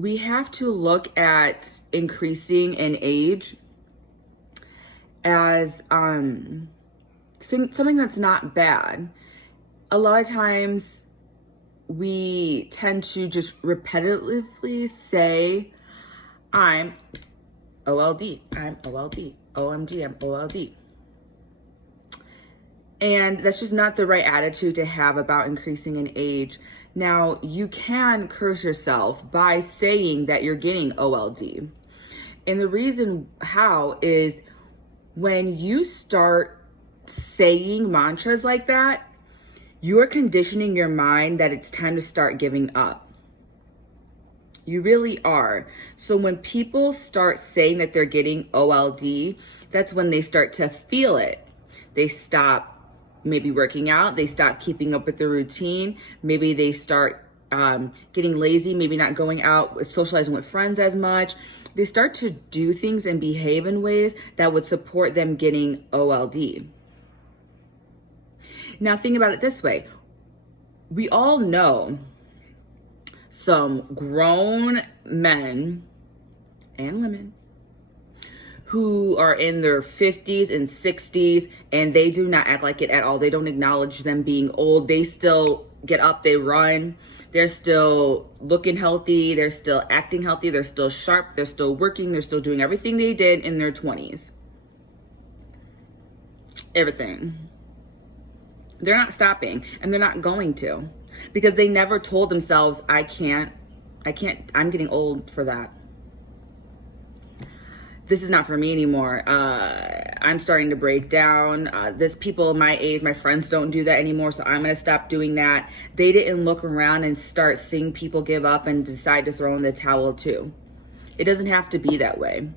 We have to look at increasing in age as something that's not bad. A lot of times we tend to just repetitively say, I'm OLD, I'm OLD, OMG, I'm OLD. And that's just not the right attitude to have about increasing in age. Now, you can curse yourself by saying that you're getting OLD. And the reason how is when you start saying mantras like that, you're conditioning your mind that it's time to start giving up. You really are. So when people start saying that they're getting OLD, that's when they start to feel it. They stop maybe working out, they stop keeping up with the routine, maybe they start getting lazy, maybe not going out socializing with friends as much. They start to do things and behave in ways that would support them getting OLD. Now think about it this way. We all know some grown men and women who are in their 50s and 60s, and they do not act like it at all. They don't acknowledge them being old. They still get up, they run. They're still looking healthy. They're still acting healthy. They're still sharp. They're still working. They're still doing everything they did in their 20s. Everything. They're not stopping, and they're not going to, because they never told themselves, I can't, I'm getting old for that. This is not for me anymore. I'm starting to break down. This people my age, my friends don't do that anymore, so I'm gonna stop doing that. They didn't look around and start seeing people give up and decide to throw in the towel too. It doesn't have to be that way.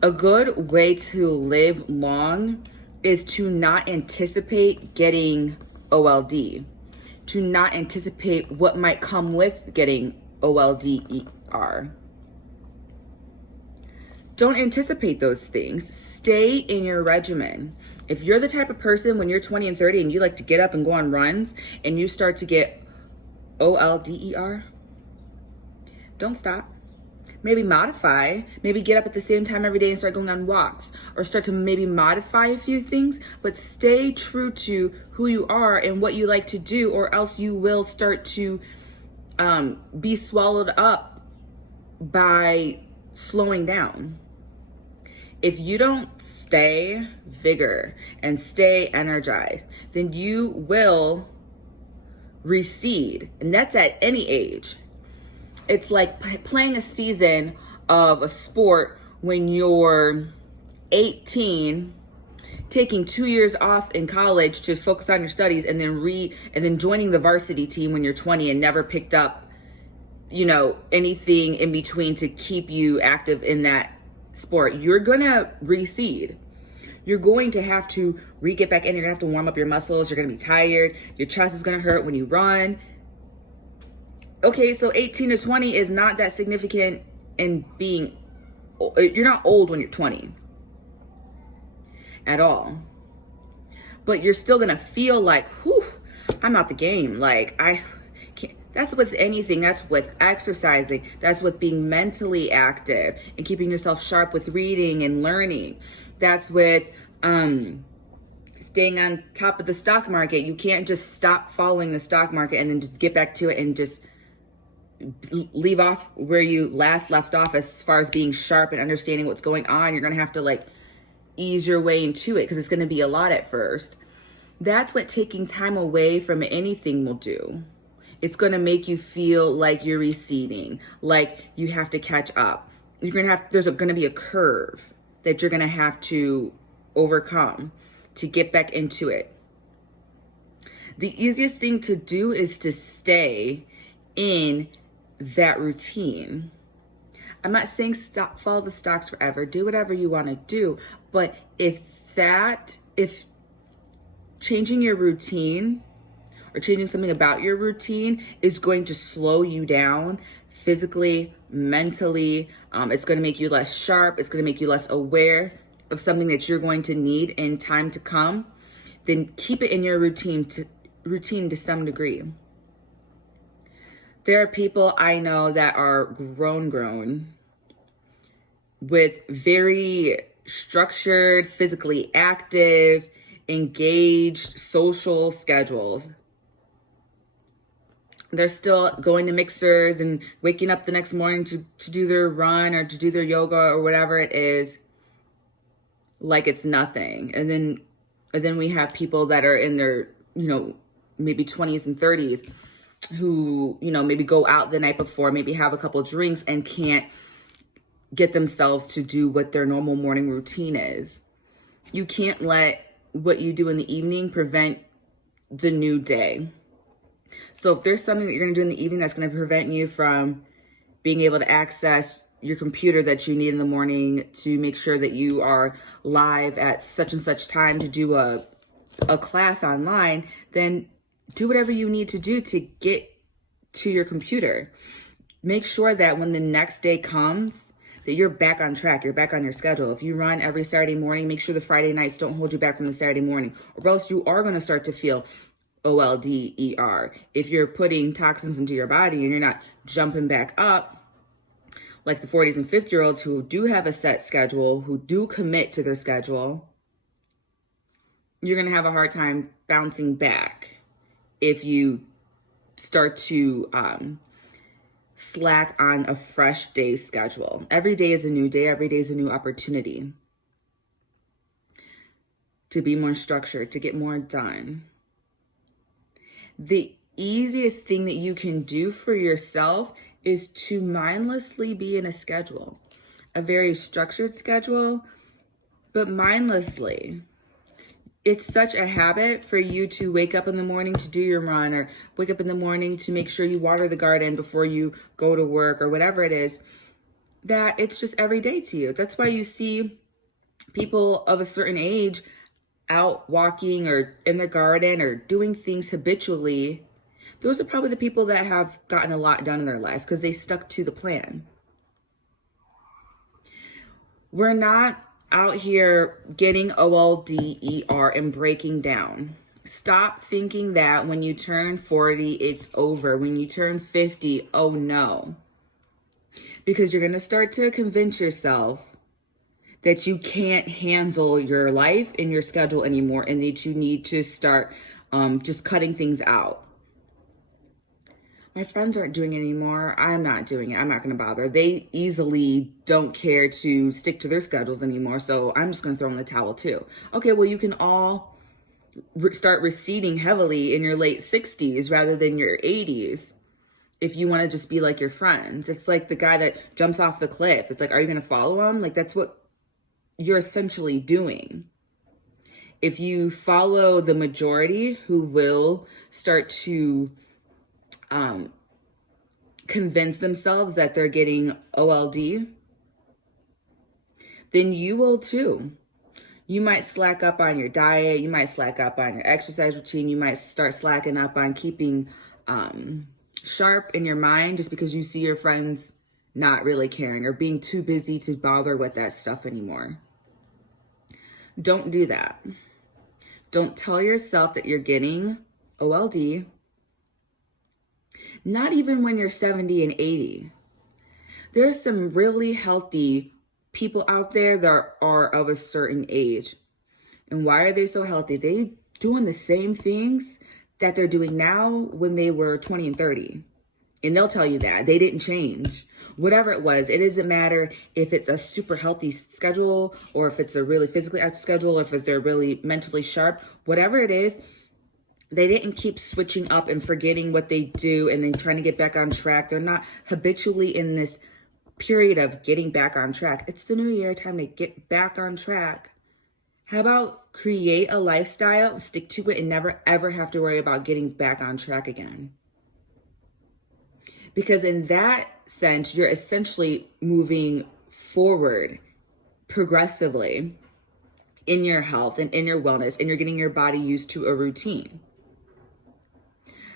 A good way to live long is to not anticipate getting OLD, to not anticipate what might come with getting OLDER. Don't anticipate those things. Stay in your regimen. If you're the type of person when you're 20 and 30 and you like to get up and go on runs and you start to get OLDER, don't stop. Maybe modify, maybe get up at the same time every day and start going on walks, or start to maybe modify a few things, but stay true to who you are and what you like to do, or else you will start to be swallowed up by slowing down. If you don't stay vigor and stay energized, then you will recede. And that's at any age. It's like playing a season of a sport when you're 18, taking 2 years off in college to focus on your studies, and then joining the varsity team when you're 20 and never picked up, anything in between to keep you active in that sport. You're gonna recede. You're going to have to get back in. You're gonna have to warm up your muscles. You're gonna be tired. Your chest is gonna hurt when you run. Okay, so 18 to 20 is not that significant in being, you're not old when you're 20 at all. But you're still gonna feel like, whew, I'm out the game. Like, I can't. That's with anything. That's with exercising. That's with being mentally active and keeping yourself sharp with reading and learning. That's with staying on top of the stock market. You can't just stop following the stock market and then just get back to it and just leave off where you last left off as far as being sharp and understanding what's going on. You're going to have to ease your way into it, because it's going to be a lot at first. That's what taking time away from anything will do. It's going to make you feel like you're receding, like you have to catch up. There's going to be a curve that you're going to have to overcome to get back into it. The easiest thing to do is to stay in that routine. I'm not saying follow the stocks forever. Do whatever you want to do. But if changing your routine or changing something about your routine is going to slow you down physically, mentally, it's going to make you less sharp, it's going to make you less aware of something that you're going to need in time to come, then keep it in your routine to some degree. There are people I know that are grown with very structured, physically active, engaged social schedules. They're still going to mixers and waking up the next morning to do their run or to do their yoga or whatever it is, like it's nothing. And then we have people that are in their, maybe 20s and 30s who, maybe go out the night before, maybe have a couple drinks and can't get themselves to do what their normal morning routine is. You can't let what you do in the evening prevent the new day. So if there's something that you're going to do in the evening that's going to prevent you from being able to access your computer that you need in the morning to make sure that you are live at such and such time to do a class online, then do whatever you need to do to get to your computer. Make sure that when the next day comes, that you're back on track, you're back on your schedule. If you run every Saturday morning, make sure the Friday nights don't hold you back from the Saturday morning, or else you are going to start to feel OLDER. If you're putting toxins into your body and you're not jumping back up, like the 40s and 50-year-olds who do have a set schedule, who do commit to their schedule, you're going to have a hard time bouncing back if you start to slack on a fresh day schedule. Every day is a new day. Every day is a new opportunity to be more structured, to get more done. The easiest thing that you can do for yourself is to mindlessly be in a schedule, a very structured schedule, but mindlessly. It's such a habit for you to wake up in the morning to do your run, or wake up in the morning to make sure you water the garden before you go to work, or whatever it is, that it's just every day to you. That's why you see people of a certain age out walking or in their garden or doing things habitually. Those are probably the people that have gotten a lot done in their life because they stuck to the plan. We're not out here getting OLDER and breaking down. Stop thinking that when you turn 40, it's over. When you turn 50, oh no. Because you're going to start to convince yourself that you can't handle your life and your schedule anymore, and that you need to start just cutting things out. My friends aren't doing it anymore. I'm not doing it. I'm not going to bother. They easily don't care to stick to their schedules anymore, so I'm just going to throw in the towel too. Okay, well, you can all start receding heavily in your late 60s rather than your 80s if you want to just be like your friends. It's like the guy that jumps off the cliff. It's like, are you going to follow him? Like, that's what you're essentially doing. If you follow the majority who will start to convince themselves that they're getting OLD, then you will too. You might slack up on your diet. You might slack up on your exercise routine. You might start slacking up on keeping sharp in your mind just because you see your friends not really caring or being too busy to bother with that stuff anymore. Don't do that. Don't tell yourself that you're getting OLD, not even when you're 70 and 80. There's some really healthy people out there that are of a certain age. And why are they so healthy? They doing the same things that they're doing now when they were 20 and 30. And they'll tell you that. They didn't change. Whatever it was, it doesn't matter if it's a super healthy schedule or if it's a really physically active schedule or if they're really mentally sharp. Whatever it is, they didn't keep switching up and forgetting what they do and then trying to get back on track. They're not habitually in this period of getting back on track. It's the new year, time to get back on track. How about create a lifestyle, stick to it, and never ever have to worry about getting back on track again? Because in that sense, you're essentially moving forward progressively in your health and in your wellness, and you're getting your body used to a routine.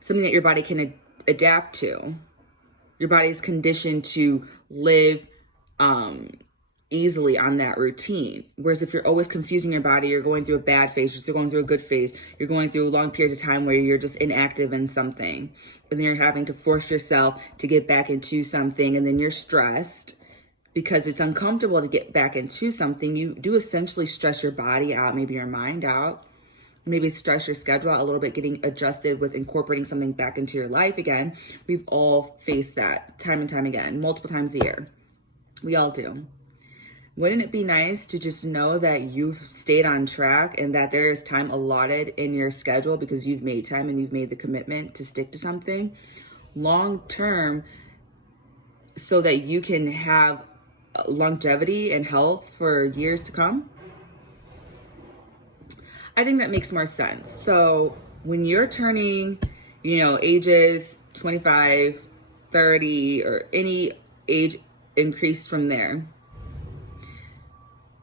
Something that your body can adapt to. Your body is conditioned to live easily on that routine. Whereas if you're always confusing your body, you're going through a bad phase, you're going through a good phase, you're going through long periods of time where you're just inactive in something, and then you're having to force yourself to get back into something, and then you're stressed because it's uncomfortable to get back into something. You do essentially stress your body out, maybe your mind out, maybe stress your schedule out a little bit, getting adjusted with incorporating something back into your life again. We've all faced that time and time again, multiple times a year. We all do. Wouldn't it be nice to just know that you've stayed on track and that there is time allotted in your schedule because you've made time and you've made the commitment to stick to something long term so that you can have longevity and health for years to come? I think that makes more sense. So when you're turning, ages 25, 30, or any age increase from there,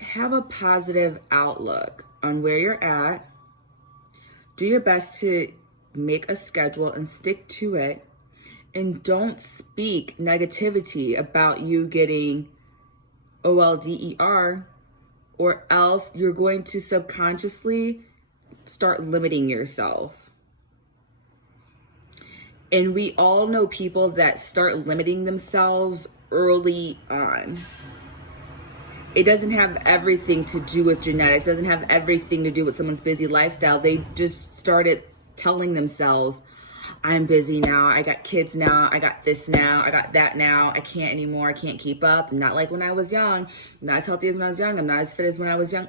have a positive outlook on where you're at. Do your best to make a schedule and stick to it. And don't speak negativity about you getting OLDER, or else you're going to subconsciously start limiting yourself. And we all know people that start limiting themselves early on. It doesn't have everything to do with genetics, doesn't have everything to do with someone's busy lifestyle. They just started telling themselves, I'm busy now, I got kids now, I got this now, I got that now, I can't anymore, I can't keep up. I'm not like when I was young, I'm not as healthy as when I was young, I'm not as fit as when I was young.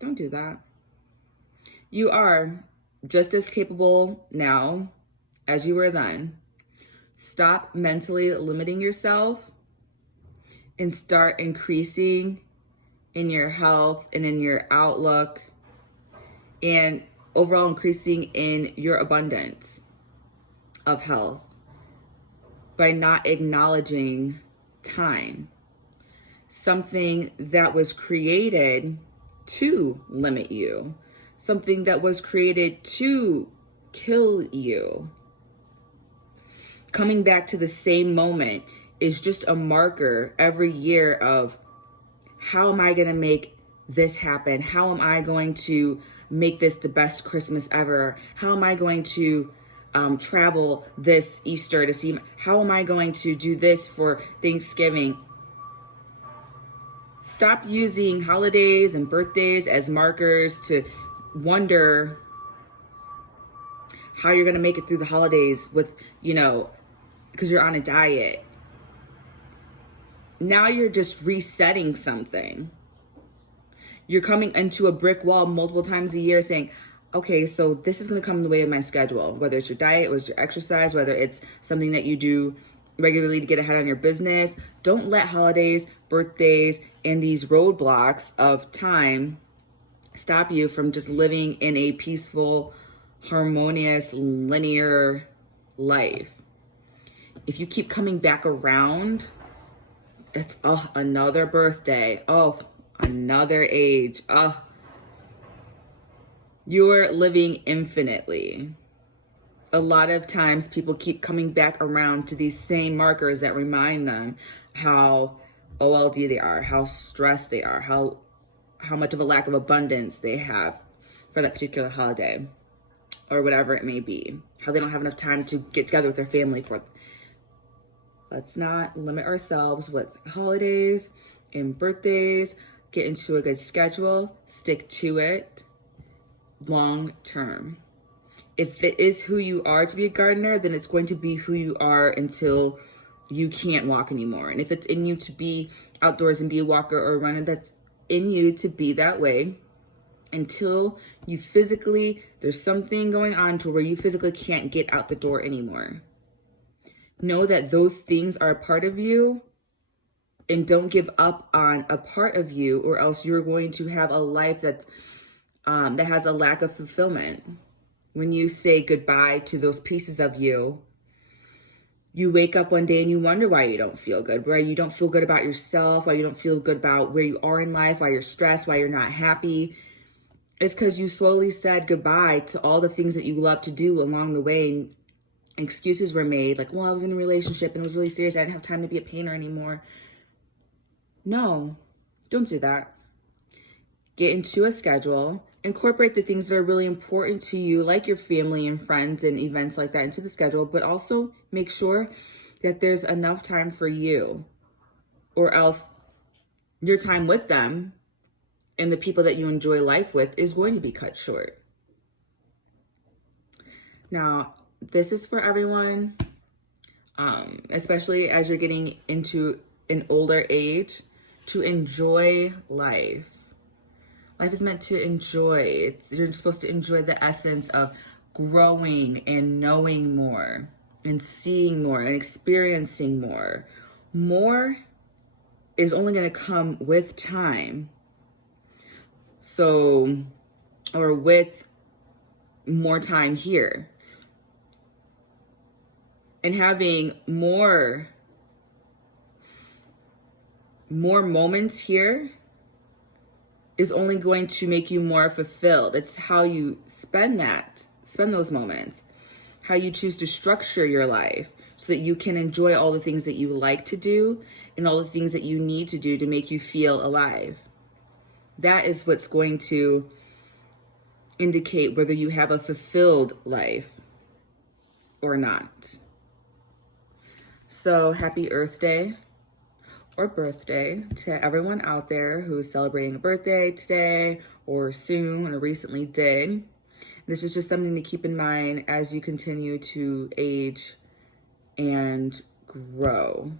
Don't do that. You are just as capable now as you were then. Stop mentally limiting yourself and start increasing in your health and in your outlook and overall increasing in your abundance of health by not acknowledging time, something that was created to limit you, something that was created to kill you. Coming back to the same moment is just a marker every year of how am I going to make this happen? How am I going to make this the best Christmas ever? How am I going to travel this Easter to see? How am I going to do this for Thanksgiving? Stop using holidays and birthdays as markers to wonder how you're going to make it through the holidays with, because you're on a diet. Now you're just resetting something. You're coming into a brick wall multiple times a year saying, okay, so this is going to come in the way of my schedule, whether it's your diet, whether it's your exercise, whether it's something that you do regularly to get ahead on your business. Don't let holidays, birthdays, and these roadblocks of time stop you from just living in a peaceful, harmonious, linear life. If you keep coming back around, it's another birthday, another age, you're living infinitely. A lot of times people keep coming back around to these same markers that remind them how OLD they are, how stressed they are, how much of a lack of abundance they have for that particular holiday or whatever it may be, how they don't have enough time to get together with their family for. Let's not limit ourselves with holidays and birthdays. Get into a good schedule, stick to it long term. If it is who you are to be a gardener, then it's going to be who you are until you can't walk anymore. And if it's in you to be outdoors and be a walker or a runner, that's in you to be that way until you physically, there's something going on to where you physically can't get out the door anymore. Know that those things are a part of you, and don't give up on a part of you, or else you're going to have a life that has a lack of fulfillment. When you say goodbye to those pieces of you, you wake up one day and you wonder why you don't feel good, why you don't feel good about yourself, why you don't feel good about where you are in life, why you're stressed, why you're not happy. It's because you slowly said goodbye to all the things that you love to do along the way. And excuses were made, like, well, I was in a relationship and it was really serious. I didn't have time to be a painter anymore. No, don't do that. Get into a schedule, incorporate the things that are really important to you, like your family and friends and events like that, into the schedule, but also make sure that there's enough time for you, or else your time with them and the people that you enjoy life with is going to be cut short. Now, this is for everyone, especially as you're getting into an older age, to enjoy life. Life is meant to enjoy. You're supposed to enjoy the essence of growing and knowing more and seeing more and experiencing more. More is only going to come with time. So, or with more time here. And having more moments here is only going to make you more fulfilled. It's how you spend those moments, how you choose to structure your life so that you can enjoy all the things that you like to do and all the things that you need to do to make you feel alive. That is what's going to indicate whether you have a fulfilled life or not. So happy Earth Day or birthday to everyone out there who is celebrating a birthday today or soon or recently did. This is just something to keep in mind as you continue to age and grow.